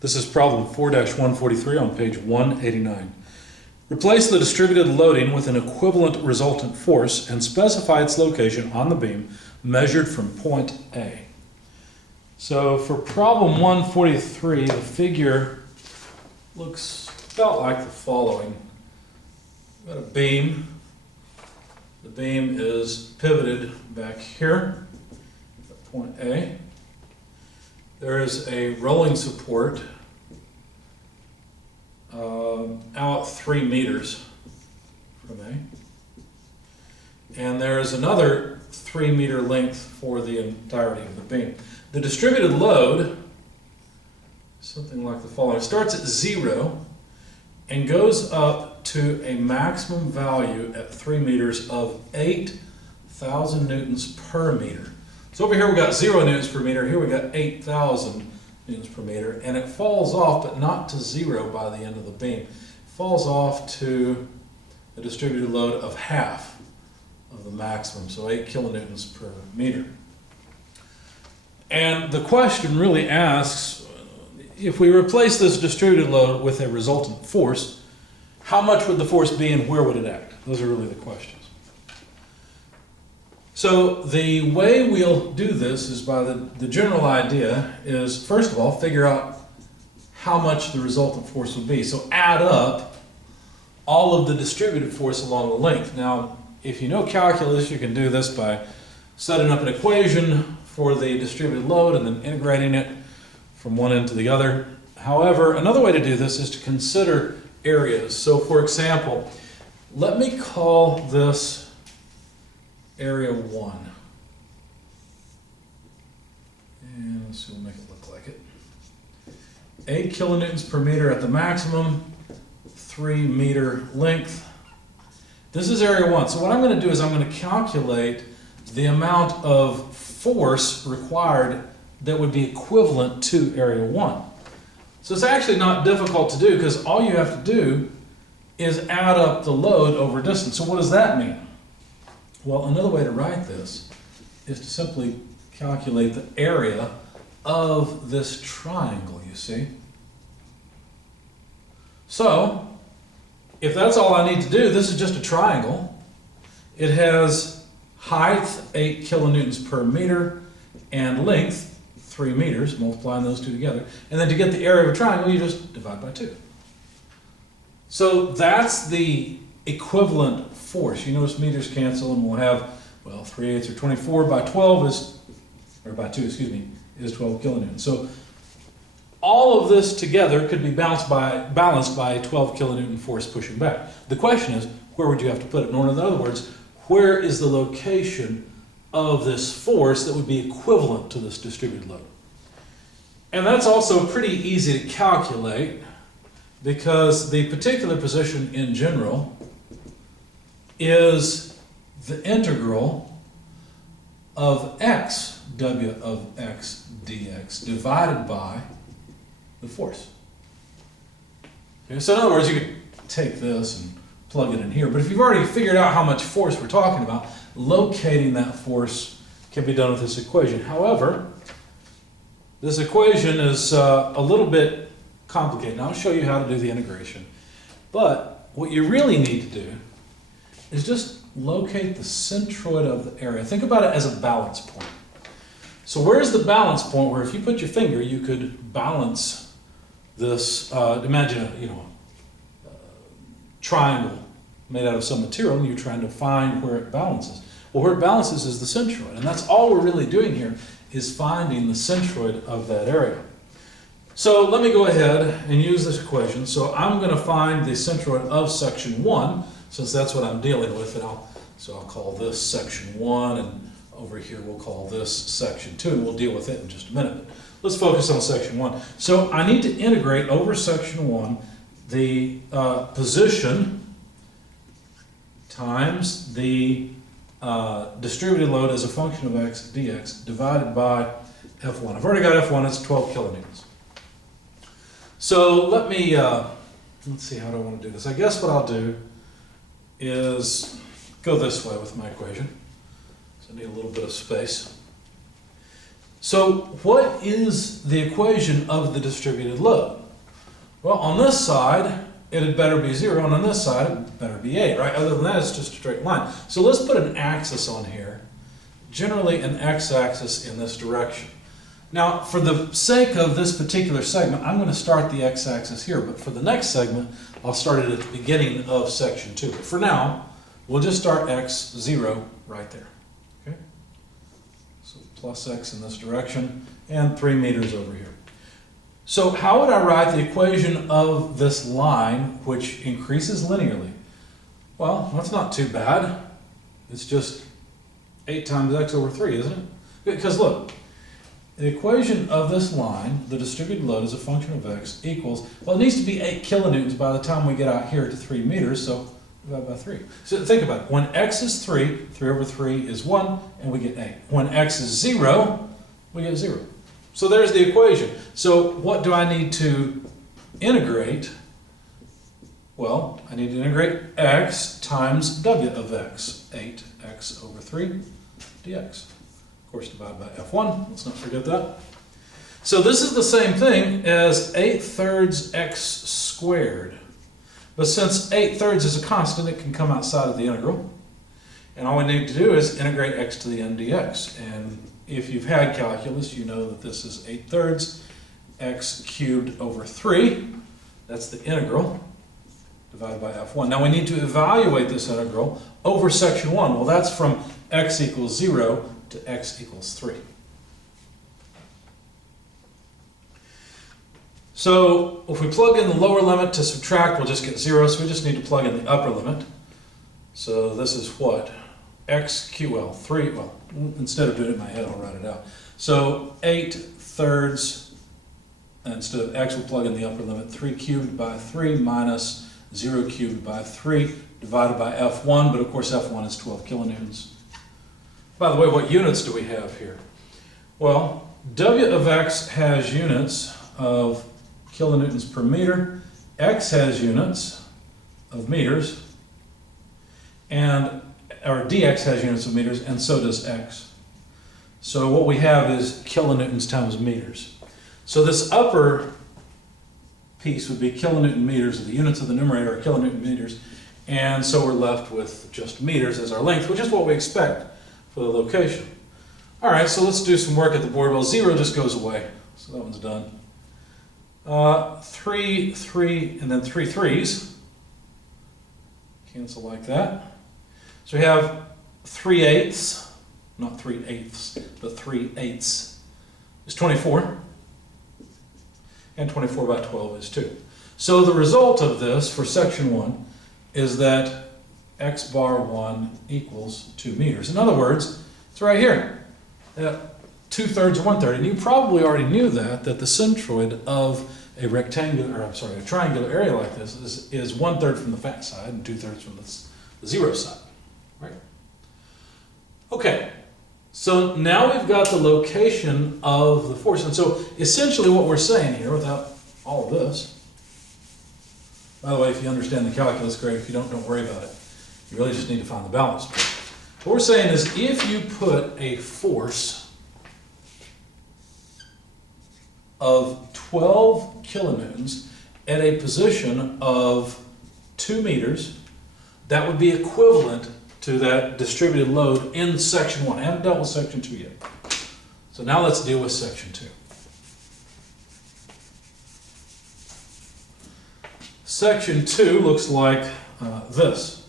This is problem 4-143 on page 189. Replace the distributed loading with an equivalent resultant force and specify its location on the beam measured from point A. So for problem 143, the figure looks about like the following. We've got a beam. The beam is pivoted back here at point A. There is a rolling support out 3 meters from A. And there is another 3 meter length for the entirety of the beam. The distributed load, something like the following, it starts at 0 and goes up to a maximum value at 3 meters of 8,000 newtons per meter. So over here we got 0 newtons per meter, here we got 8,000 newtons per meter, and it falls off, but not to 0 by the end of the beam. It falls off to a distributed load of half of the maximum, so 8 kilonewtons per meter. And the question really asks, if we replace this distributed load with a resultant force, how much would the force be and where would it act? Those are really the questions. So the way we'll do this is by the general idea is, first of all, figure out how much the resultant force would be. So add up all of the distributed force along the length. Now, if you know calculus, you can do this by setting up an equation for the distributed load and then integrating it from one end to the other. However, another way to do this is to consider areas. So for example, let me call this area 1. And let's see, we'll make it look like it. 8 kilonewtons per meter at the maximum, 3 meter length. This is area 1. So what I'm going to do is I'm going to calculate the amount of force required that would be equivalent to area 1. So it's actually not difficult to do because all you have to do is add up the load over distance. So what does that mean? Well, another way to write this is to simply calculate the area of this triangle, you see. So, if that's all I need to do, this is just a triangle. It has height, 8 kilonewtons per meter, and length, 3 meters, multiplying those two together. And then to get the area of a triangle, you just divide by 2. So that's the equivalent force. You notice meters cancel and we'll have, well, 3/8 or 24 by 12 is, or by 2, excuse me, is 12 kilonewtons. So all of this together could be balanced by a 12 kilonewton force pushing back. The question is, where would you have to put it? Or in other words, where is the location of this force that would be equivalent to this distributed load? And that's also pretty easy to calculate because the particular position in general is the integral of x, w of x dx, divided by the force. Okay, so in other words, you could take this and plug it in here, but if you've already figured out how much force we're talking about, locating that force can be done with this equation. However, this equation is a little bit complicated. Now I'll show you how to do the integration. But what you really need to do is just locate the centroid of the area. Think about it as a balance point. So where's the balance point where if you put your finger, you could balance this, imagine a triangle made out of some material and you're trying to find where it balances. Well, where it balances is the centroid, and that's all we're really doing here is finding the centroid of that area. So let me go ahead and use this equation. So I'm going to find the centroid of section 1, since that's what I'm dealing with, and I'll call this section 1, and over here we'll call this section 2, and we'll deal with it in just a minute. Let's focus on section 1. So I need to integrate over section 1 the position times the distributed load as a function of x dx divided by F1. I've already got F1, it's 12 kilonewtons. So let's see, how do I want to do this? I guess what I'll do is go this way with my equation. So I need a little bit of space. So what is the equation of the distributed load? Well, on this side, it had better be 0, and on this side, it better be 8, right? Other than that, it's just a straight line. So let's put an axis on here, generally an x-axis in this direction. Now, for the sake of this particular segment, I'm going to start the x-axis here, but for the next segment, I'll start it at the beginning of section 2. But for now, we'll just start x0 right there. Okay? So plus x in this direction, and 3 meters over here. So how would I write the equation of this line, which increases linearly? Well, that's not too bad. It's just 8 times x over 3, isn't it? Because look, the equation of this line, the distributed load as a function of x, equals, well, it needs to be 8 kilonewtons by the time we get out here to 3 meters, so divide by 3. So think about it. When x is 3, 3 over 3 is 1, and we get 8. When x is 0, we get 0. So there's the equation. So what do I need to integrate? Well, I need to integrate x times w of x, 8x over 3 dx. Of course, divided by f1, let's not forget that. So this is the same thing as 8/3 x squared. But since 8/3 is a constant, it can come outside of the integral. And all we need to do is integrate x to the n dx. And if you've had calculus, you know that this is 8/3 x cubed over 3. That's the integral, divided by f1. Now we need to evaluate this integral over section 1. Well, that's from x equals 0 to x equals 3. So if we plug in the lower limit to subtract, we'll just get 0, so we just need to plug in the upper limit. So this is what? X cubed, well, 3, well, instead of doing it in my head, I'll write it out. So 8/3, instead of x, we'll plug in the upper limit, 3 cubed by 3 minus 0 cubed by 3 divided by f1, but of course f1 is 12 kilonewtons. By the way, what units do we have here? Well, W of x has units of kilonewtons per meter, x has units of meters, and or dx has units of meters, and so does x. So what we have is kilonewtons times meters. So this upper piece would be kilonewton meters, the units of the numerator are kilonewton meters, and so we're left with just meters as our length, which is what we expect for the location. All right, so let's do some work at the board. Well, 0 just goes away, so that one's done. 3, 3, and then 3 3s. Cancel like that. So we have 3/8, not 3/8, but 3/8 is 24. And 24 by 12 is 2. So the result of this for section 1 is that x bar 1 equals 2 meters. In other words, it's right here. 2/3 or 1/3. And you probably already knew that the centroid of a rectangular, or I'm sorry, a triangular area like this is 1/3 from the fat side and 2/3 from the 0 side. Right? Okay. So now we've got the location of the force. And so essentially what we're saying here, without all of this, by the way, if you understand the calculus, great. If you don't worry about it. You really just need to find the balance point. What we're saying is if you put a force of 12 kilonewtons at a position of 2 meters, that would be equivalent to that distributed load in section 1. I haven't dealt with section 2 yet. So now let's deal with section 2. Section 2 looks like this.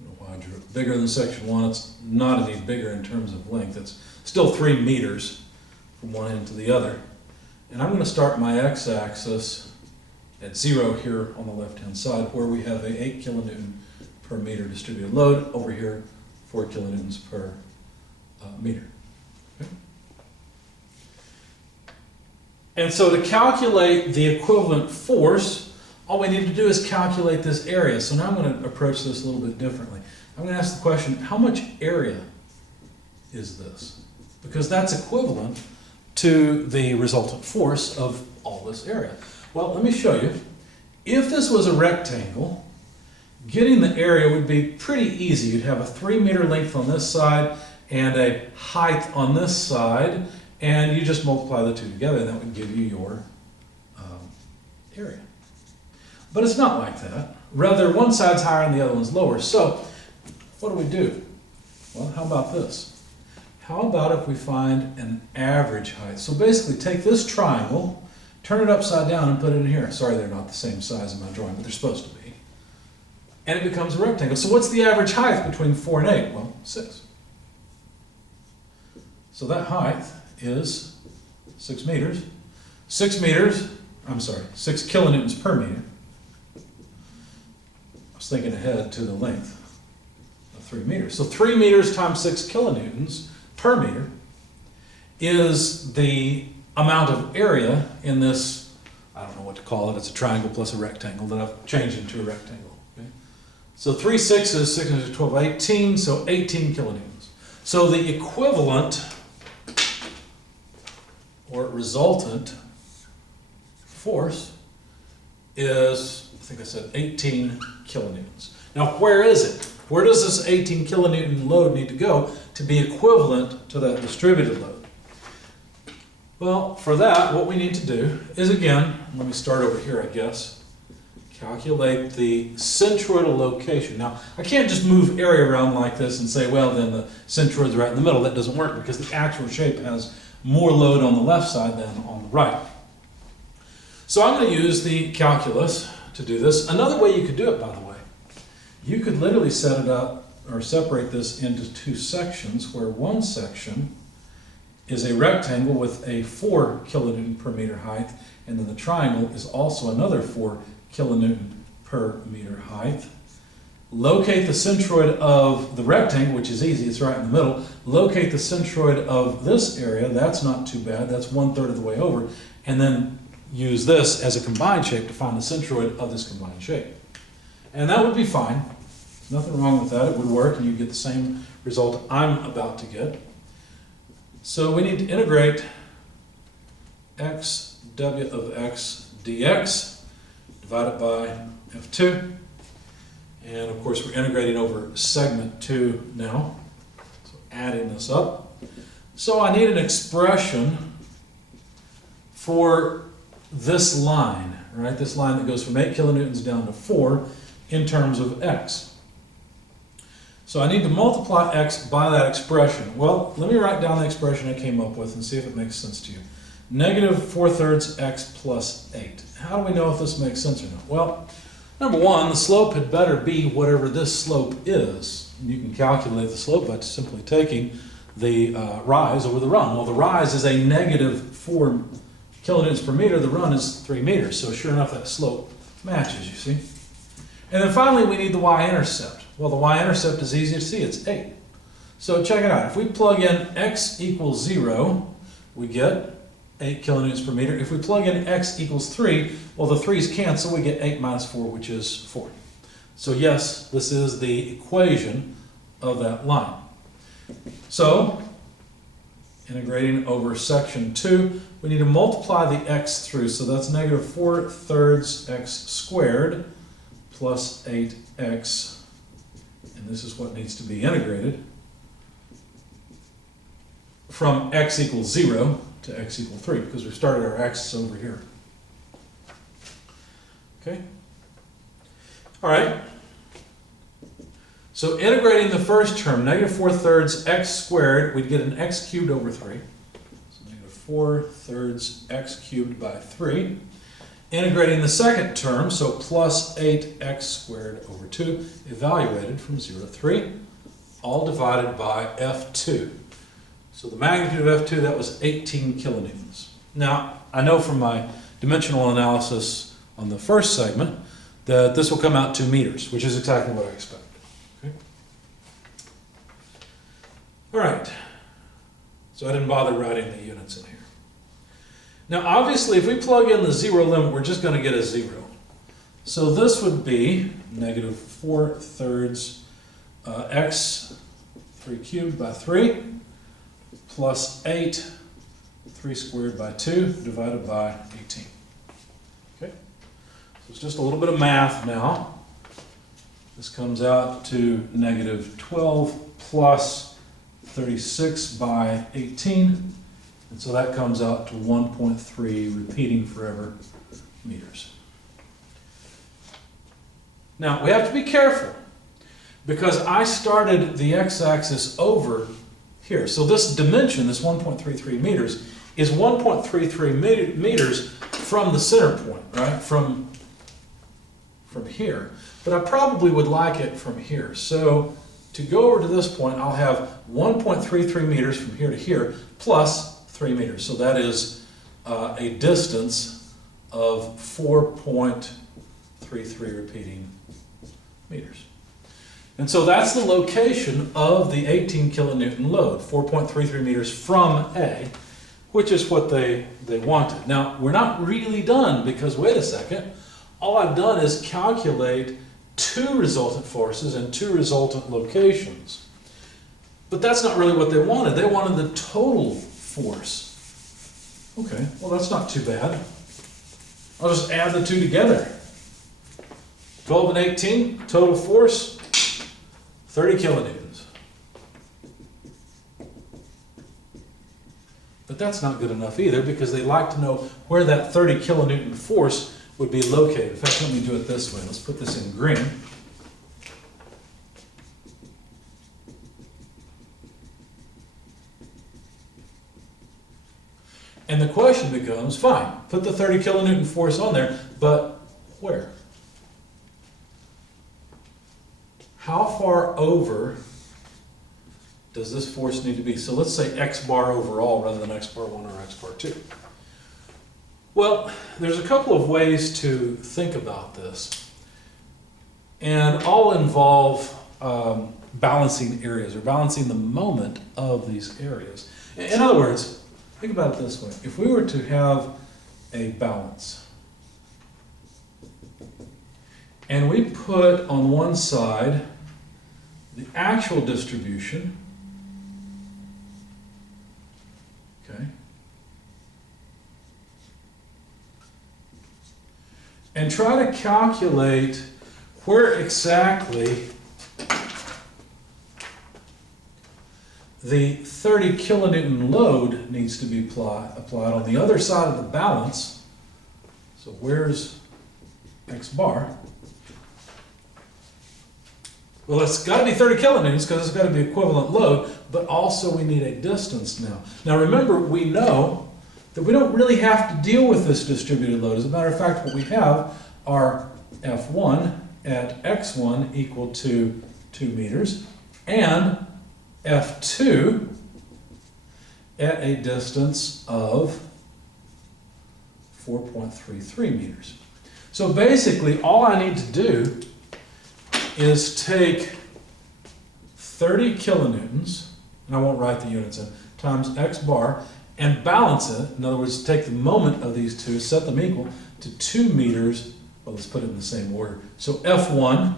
I don't know why I drew it bigger than section 1. It's not any bigger in terms of length. It's still 3 meters from one end to the other. And I'm going to start my x-axis at 0 here on the left-hand side, where we have a 8 kilonewton per meter distributed load. Over here, 4 kilonewtons per meter. Okay. And so to calculate the equivalent force, all we need to do is calculate this area. So now I'm going to approach this a little bit differently. I'm going to ask the question, how much area is this? Because that's equivalent to the resultant force of all this area. Well, let me show you. If this was a rectangle, getting the area would be pretty easy. You'd have a 3 meter length on this side and a height on this side, and you just multiply the two together, and that would give you your area. But it's not like that. Rather, one side's higher and the other one's lower. So what do? Well, how about this? How about if we find an average height? So basically take this triangle, turn it upside down and put it in here. Sorry, they're not the same size in my drawing, but they're supposed to be. And it becomes a rectangle. So what's the average height between 4 and 8? Well, 6. So that height is 6 meters. 6 kilonewtons per meter. I was thinking ahead to the length of 3 meters. So 3 meters times 6 kilonewtons per meter is the amount of area in this, I don't know what to call it, it's a triangle plus a rectangle that I've changed into a rectangle. Okay? So 3 sixes, 6 into 12, 18, so 18 kilonewtons. So the equivalent or resultant force is, I think I said 18 kilonewtons. Now where is it? Where does this 18 kilonewton load need to go to be equivalent to that distributed load? Well, for that, what we need to do is, again, let me start over here, I guess, calculate the centroidal location. Now, I can't just move area around like this and say, well, then the centroid's right in the middle. That doesn't work because the actual shape has more load on the left side than on the right. So I'm going to use the calculus to do this. Another way you could do it, by the way, you could literally set it up or separate this into two sections, where one section is a rectangle with a 4 kilonewton per meter height, and then the triangle is also another 4 kilonewton per meter height. Locate the centroid of the rectangle, which is easy, it's right in the middle. Locate the centroid of this area, that's not too bad, that's 1/3 of the way over, and then use this as a combined shape to find the centroid of this combined shape. And that would be fine. Nothing wrong with that, it would work, and you get the same result I'm about to get. So we need to integrate x w of x dx divided by f2. And of course we're integrating over segment 2 now. So adding this up. So I need an expression for this line, right? This line that goes from 8 kilonewtons down to 4 in terms of x. So I need to multiply x by that expression. Well, let me write down the expression I came up with and see if it makes sense to you. Negative 4/3 x plus 8. How do we know if this makes sense or not? Well, number one, the slope had better be whatever this slope is. You can calculate the slope by simply taking the rise over the run. Well, the rise is a negative 4 kilonewtons per meter. The run is 3 meters. So sure enough, that slope matches, you see. And then finally, we need the y-intercept. Well, the y-intercept is easy to see. It's 8. So check it out. If we plug in x equals 0, we get 8 kilonewtons per meter. If we plug in x equals 3, well, the 3's cancel. We get 8 minus 4, which is 4. So yes, this is the equation of that line. So, integrating over section 2, we need to multiply the x through. So that's negative 4/3 x squared plus 8x. And this is what needs to be integrated from x equals 0 to x equals 3, because we've started our x's over here. Okay? All right. So integrating the first term, negative 4/3 x squared, we'd get an x cubed over 3. So negative 4/3 x cubed by 3. Integrating the second term, so plus 8x squared over 2, evaluated from 0 to 3, all divided by f2. So the magnitude of f2, that was 18 kilonewtons. Now, I know from my dimensional analysis on the first segment that this will come out 2 meters, which is exactly what I expect. Okay? All right. So I didn't bother writing the units in here. Now, obviously, if we plug in the 0 limit, we're just going to get a 0. So this would be negative 4/3 x 3 cubed by 3 plus 8 3 squared by 2 divided by 18. Okay? So it's just a little bit of math now. This comes out to negative 12 plus 36 by 18. And so that comes out to 1.3 repeating forever meters. Now, we have to be careful because I started the x-axis over here. So this dimension, this 1.33 meters, is 1.33 meters from the center point, right? From here. But I probably would like it from here. So to go over to this point, I'll have 1.33 meters from here to here plus 3 meters. So that is a distance of 4.33 repeating meters. And so that's the location of the 18 kilonewton load, 4.33 meters from A, which is what they wanted. Now, we're not really done because, wait a second, all I've done is calculate 2 resultant forces and 2 resultant locations. But that's not really what they wanted. They wanted the total force. Okay, well that's not too bad. I'll just add the 2 together. 12 and 18, total force, 30 kilonewtons. But that's not good enough either because they like to know where that 30 kilonewton force would be located. In fact, let me do it this way. Let's put this in green. And the question becomes, fine, put the 30 kilonewton force on there, but where? How far over does this force need to be? So let's say x bar overall rather than x bar 1 or x bar 2. Well, there's a couple of ways to think about this. And all involve balancing areas or balancing the moment of these areas. In other words, think about it this way. If we were to have a balance and we put on one side the actual distribution, okay, and try to calculate where exactly the 30 kilonewton load needs to be applied on the other side of the balance. So where's x bar? Well, it's got to be 30 kilonewtons because it's got to be equivalent load, but also we need a distance now. Now remember, we know that we don't really have to deal with this distributed load. As a matter of fact, what we have are F1 at x1 equal to 2 meters and F2 at a distance of 4.33 meters. So basically, all I need to do is take 30 kilonewtons, and I won't write the units in, times x bar, and balance it. In other words, take the moment of these two, set them equal to 2 meters. Well, let's put it in the same order. So F1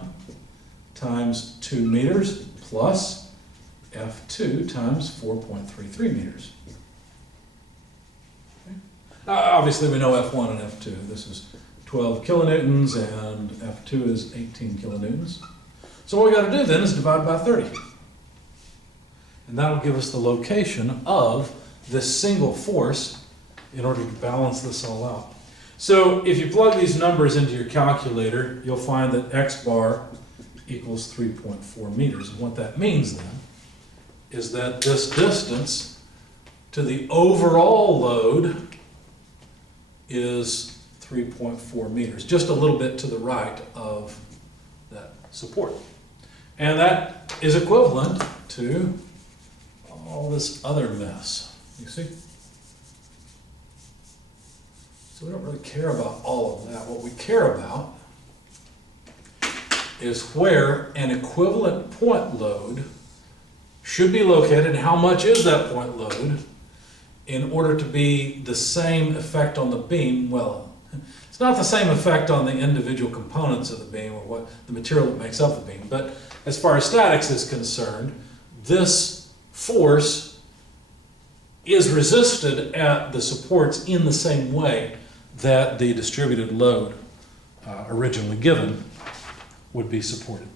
times 2 meters plus F2 times 4.33 meters. Okay. Obviously, we know F1 and F2. This is 12 kilonewtons and F2 is 18 kilonewtons. So what we got to do then is divide by 30. And that'll give us the location of this single force in order to balance this all out. So if you plug these numbers into your calculator, you'll find that x bar equals 3.4 meters. And what that means then is that this distance to the overall load is 3.4 meters, just a little bit to the right of that support. And that is equivalent to all this other mess. You see? So we don't really care about all of that. What we care about is where an equivalent point load should be located and how much is that point load in order to be the same effect on the beam. Well, it's not the same effect on the individual components of the beam or what the material that makes up the beam, but as far as statics is concerned, this force is resisted at the supports in the same way that the distributed load originally given would be supported.